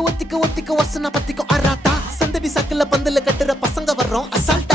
ஒத்திக்க ஒத்திக்க ஒத்திக்க வசன பத்திக்கும் அராத்தா சந்தடி சக்கல பந்தல கட்டுற பசங்க வர்றோம் அசால்ட்